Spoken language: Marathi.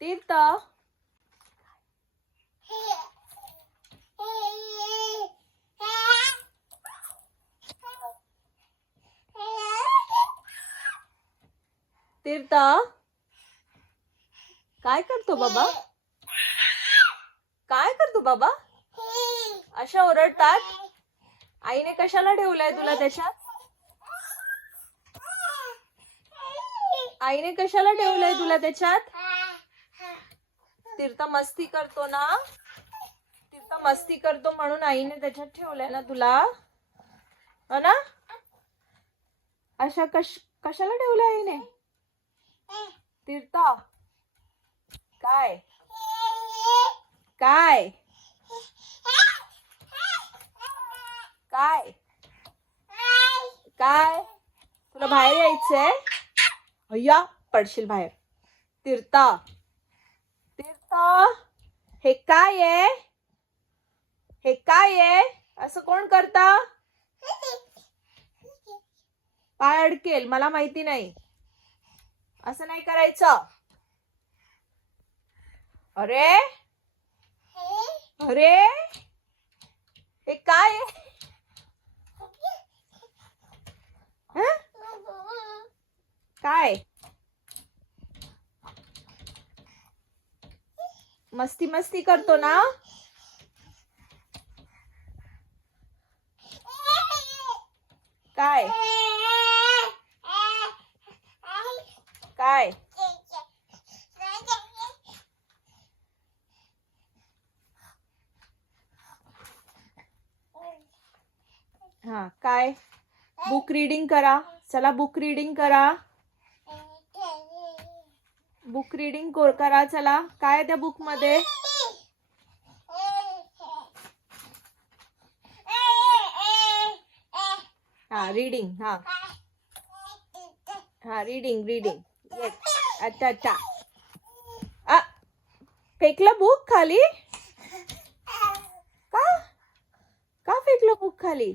तीर्थ तीर्थ काय करतो बाबा? काय करतो बाबा? अशा ओरडतात. आईने कशाला ठेवलंय तुला त्याच्यात? आईने कशाला ठेवलंय तुला त्याच्यात? तीर्थ मस्ती करतो ना? तीर्थ मस्ती करतो म्हणून आईने त्याच्यात ठेवलंय ना तुला? हो ना? अशा कशाला ठेवलंय आईने? तीर्थ काय काय काय काय तुला बाहेर यायचंय? अय्या पडशील बाहेर. तीर्थ तीर्थ हे काय आहे? हे काय आहे? असं कोण करता? पाय अडकेल. मला माहिती नाही. असं नाही करायचं. अरे अरे हे काय आहे? हं? काय मस्ती मस्ती करतो ना? काय काय हा काय बुक रीडिंग करा. चला बुक रीडिंग करा. बुक रीडिंग करा. चला काय त्या बुक मध्ये? हा रीडिंग. हा रीडिंग येस. अच्छा फेकलं बुक खाली? का फेकलं बुक खाली?